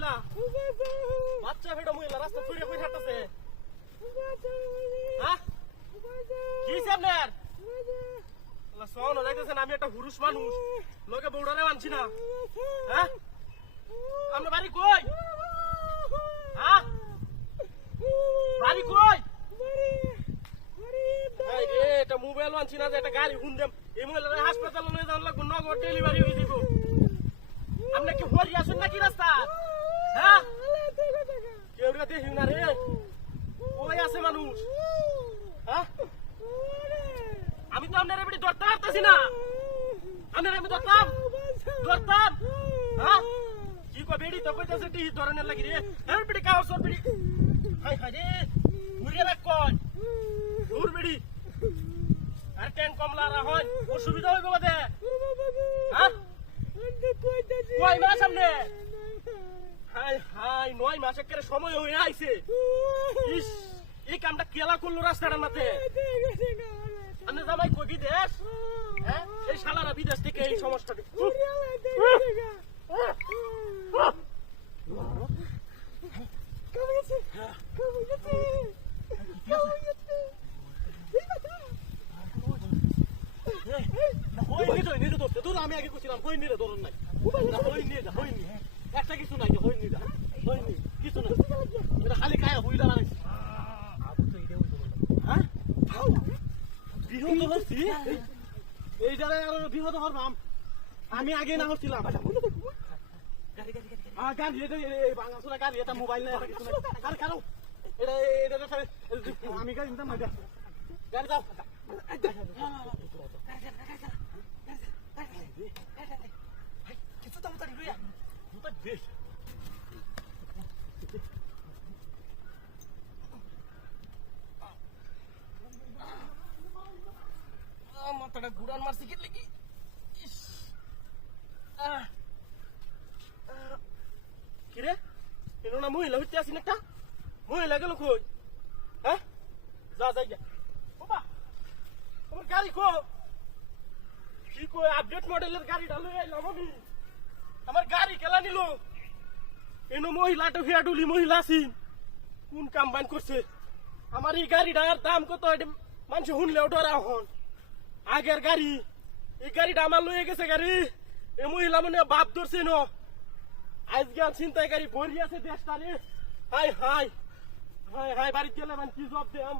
মহিলা। বাচ্চা ফেটা মহিলা, রাস্তা ফুরে ফুরে হাঁটতেছে। হ্যাঁ? কি আপনার? আমি একটা হুরুষ মানুষ। লোকে বউডারে মানছি না। হ্যাঁ? আপনার বাড়ি কই? হ্যাঁ? বাড়ি কই? এটা মোবাইল মানছি না যে একটা গাড়ি হুন দেম এই মহিলার হাসপাতালে নিয়ে যাওয়ার লাগবো, নগদ ডেলিভারি হয়ে দিব আপনি কি হরি আসুন নাকি রাস্তা হ্যাঁ কেউ রে দেখি না রে ওই আছে মানুষ হ্যাঁ আমি তো আপনার এবারে ধরতে পারতেছি না আপনার আমি ধরতাম ধরতাম হ্যাঁ কি কো বেড়ি তো কইতাছে টি ধরনের লাগি রে হ্যাঁ বেড়ি কাও সর বেড়ি হাই হাই রে ঘুরিয়ে রাখ কই দূর বেড়ি আর টেন কমলা রা হয় অসুবিধা হইব বাদে হ্যাঁ কই মাস সামনে হাই হাই নয় মাস একেবারে সময় হয়ে আইছে। ইস এই কামটা কেলা করল রাস্তাটার জামাই কই বিদেশ? হ্যাঁ এই শালারা বিদেশ থেকে এই সমস্যা আমি আগে করছিলাম হই নিরে ধরুন নাই। হই নিয়ে যা হই নিয়ে কিছু নাই হই নিয়ে যা নি কিছু নাই এটা খালি খায় হইলা না হ্যাঁ বিহত হচ্ছি এইটারে আর বিহত হরবাম আমি আগে না হচ্ছিলাম গাড়ি এটা বাংলা গাড়ি এটা মোবাইল নাই কিছু নাই গাড়ি কারও এটা আমি গাড়ি নিতাম। গাড়ি যাও মাথাটা ঘুরান মারছি কি? লাগি। কিরে? এনো না মহিলা হইতে আসিন একটা? মহিলা গেল কই? হ্যাঁ? যা, যাই যা বাবা গাড়ি কো কি কই? আপডেট মডেলের গাড়িটা লই আইলাম আমি। আমার গাড়ি কেলা নিল? এনো মহিলাটা ফিয়াডুলি মহিলা আছিন। কোন কাম বান করছে? আমার এই গাড়িটার দাম কত? মানুষ শুনলেও ডরা হন। আগের গাড়ি। এই গাড়িটা আমার লয়ে গেছে গাড়ি। এ মহিলা মানে বাপ ধরছে ন। আজকে আর চিন্তায় গাড়ি ভরি আছে দেশটা রে হাই হাই। হাই হাই, বাড়িতে গেলে মানে কি জব দেম?